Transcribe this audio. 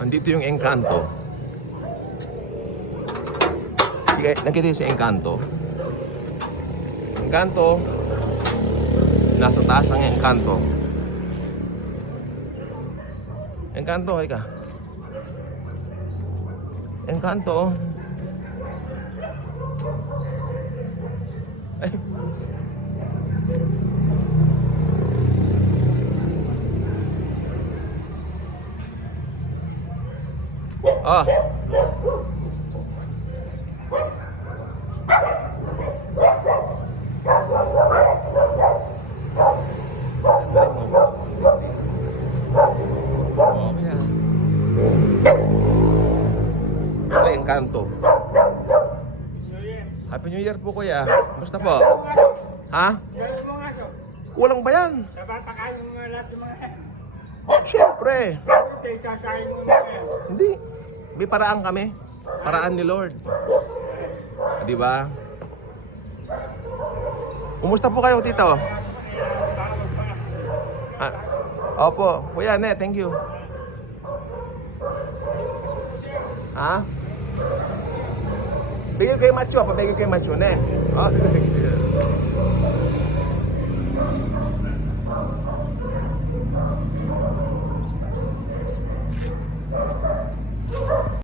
Nandito yung Encanto. Sige, nakita yung sa Encanto. Encanto. Nasa taas ng Encanto. Encanto, halika. Encanto. Ay. Ah. Ay, Encanto. Happy New Year po, kuya. Basta po. Ha? Kulang ba yan? Napapakain mo nga lahat yung mga yan. Siyempre. Okay, sasahin mo mga yan. Hindi. May paraan kami. Paraan ni Lord. Di ba? Kumusta po kayo, tito? Ah, opo. Kuya, ne, thank you. Ha? Bigay kay Macho, pabigay kay Macho, ne. Oh,